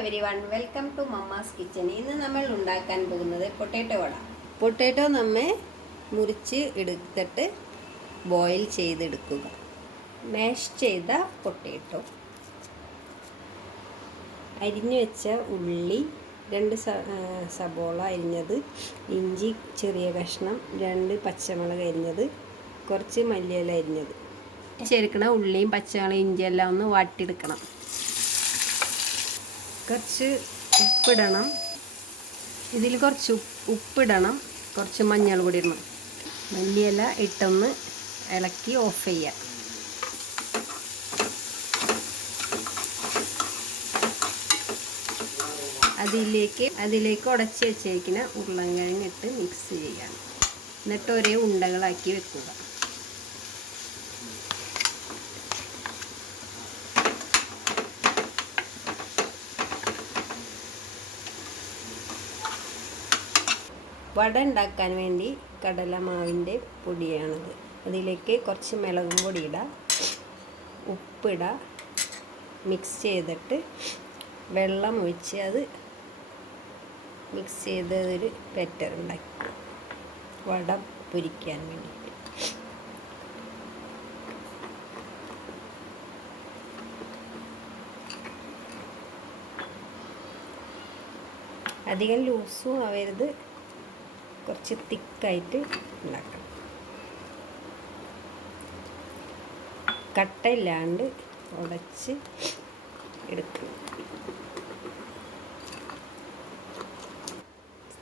Everyone, welcome to Mamma's Kitchen. ഇന്ന് നമ്മൾ ഉണ്ടാക്കാൻ പോകുന്നത് പൊട്ടാറ്റോ വട. പൊട്ടാറ്റോ നമ്മെ മുറിച്ച് എടുത്തിട്ട് ബോയിൽ ചെയ്തെടുക്കുക. മാഷ് ചെയ്ത പൊട്ടാറ്റോ, അരിഞ്ഞു വെച്ച ഉള്ളി, 2 സബോള അരിഞ്ഞത്, ഇഞ്ചി ചെറിയ കഷ്ണം, 2 പച്ചമുളക് അരിഞ്ഞത്, കുറച്ച് മല്ലിയില അരിഞ്ഞത്. ചേർക്കണ ഉള്ളിയും പച്ചമുളകും ഇഞ്ചിയെല്ലാം ഒന്ന് വാട്ടിയെടുക്കണം. കുറച്ച് ഉപ്പിടണം, ഇതിൽ കുറച്ച് ഉപ്പിടണം, കുറച്ച് മഞ്ഞൾ പൊടി ഇടണം. മല്ലിയില ഇട്ടൊന്ന് ഇളക്കി ഓഫ് ചെയ്യുക. അതിലേക്ക് ഉടച്ച് വെച്ചേക്കുന്ന ഉരുളൻകിഴങ്ങ് ഇട്ട് മിക്സ് ചെയ്യാം. എന്നിട്ട് ഒരേ ഉണ്ടകളാക്കി വെക്കുക. വട ഉണ്ടാക്കാൻ വേണ്ടി കടലമാവിൻ്റെ പൊടിയാണിത്. അതിലേക്ക് കുറച്ച് മുളകും പൊടി ഇടുക, ഉപ്പിടുക, മിക്സ് ചെയ്തിട്ട് വെള്ളം ഒഴിച്ച് അത് മിക്സ് ചെയ്ത് ഒരു ബാറ്റർ ഉണ്ടാക്കി വട പൊരിക്കാൻ വേണ്ടി. അധികം ലൂസും ആവരുത്, കുറച്ച് തിക്കായിട്ട് ഉണ്ടാക്കണം. കട്ടയില്ലാണ്ട് ഉടച്ച് എടുക്കണം.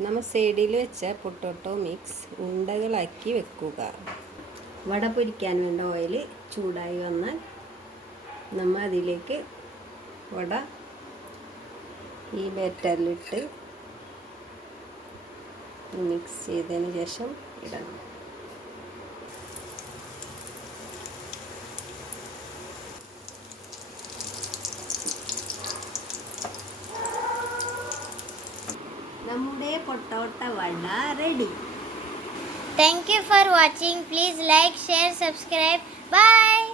നമ്മൾ സൈഡിൽ വെച്ച പൊട്ടാറ്റോ മിക്സ് ഉണ്ടകളാക്കി വെക്കുക. വട പൊരിക്കാൻ വേണ്ട ഓയിൽ ചൂടായി വന്നാൽ നമ്മൾ അതിലേക്ക് വട ഈ ബാറ്ററിലിട്ട് മിക്സ് ചെയ്തതിന് ശേഷം ഇടണം. നമ്മുടെ potato vada ready. Thank you for watching. Please like, share, subscribe. Bye.